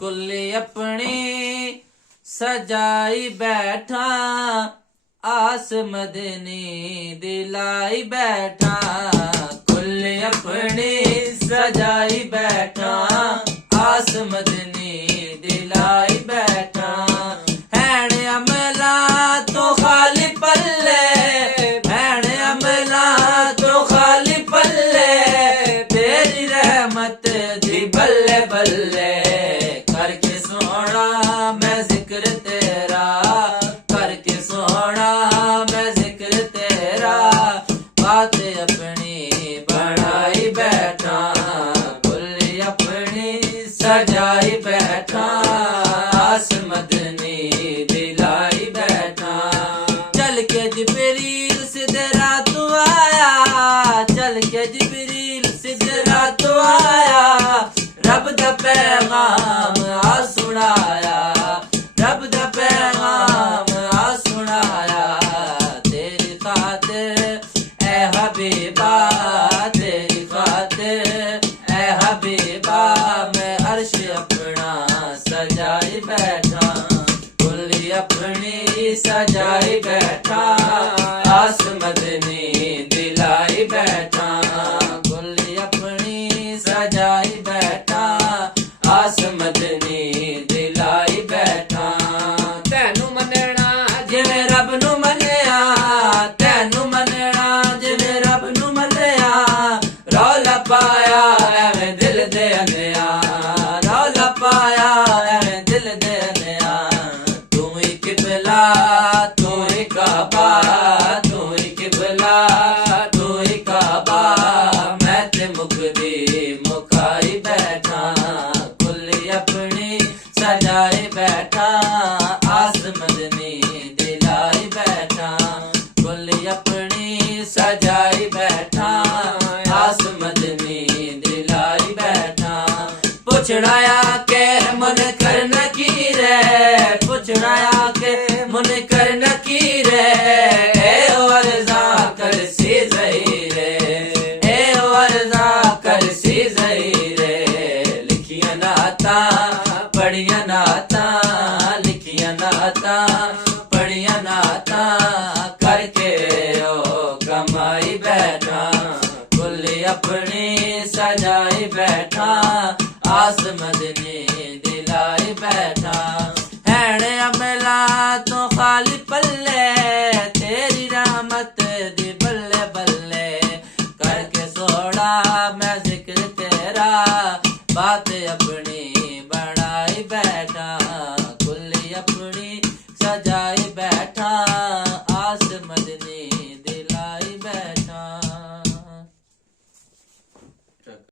कुल्ली अपनी सजाई बैठा, आस मदनी दिलाई बैठा। कुल्ली अपनी सजाई बैठा, आस मदनी दिलाई बैठा। हैण अमला तो खाली पल्ले, हैण अमला तो खाली पल्ले, तेरी रहमत दी बल्ले बल्ले। करके सोना मैं जिक्र तेरा, करके सोना मैं जिक्र तेरा, बात अपनी बढ़ाई बैठा। कुल्ली अपनी सजाई बैठा, आस मदनी दिलाई बैठा। चल के जिब्रील सिदरा तू आया, चल के जिब्रील सिदरा तू आया, रब दा पैगाम आ सुनाया, रब दा पैगाम आ सुनाया। तेरी खातिर ए हबीबा, तेरी खातिर ए हबीबा, मैं अर्श अपना सजाई बैठा। कुल्ली अपनी सजाई बैठा, आस मदनी दिलाई बैठा। कुल्ली अपनी सजाई बैठा, आस मदनी दिलाई बैठा। तैनू मनना जिवें रब नू मन्निया, तैनू मनना जिवें रब नू मन्निया। रौला पाया एवें दिल दे अनिया, रौला पाया एवें दिल दे अनिया। तू ही किबला तू ही काबा, तू ही किबला तू ही काबा, मैं ते मुकदी मुखाई बैठा। कुल्ली अपनी सजाई बैठा, आस मदनी दिलाई बैठा। कुल्ली अपनी सजाई बैठा, आस मदनी दिलाई बैठा। पुछड़ाया के मन कर नकीरे, पुछड़ाया के मन कर नकीरे, ए वर्जा कर सी ज़हीरे, ए वर्जा कर सी ज़हीरे। लिखिया नाता पढ़िया नाता, लिखिया नाता पढ़िया नाता, करके ओ कमाई बैठा। कुल्ली अपनी सजाई बैठा, आस मदनी दिलाई बैठा। हैण अमला तो खाली पल्ले, तेरी रहमत दी बल्ले बल्ले। करके सोड़ा मैं जिक्र तेरा, बात अपनी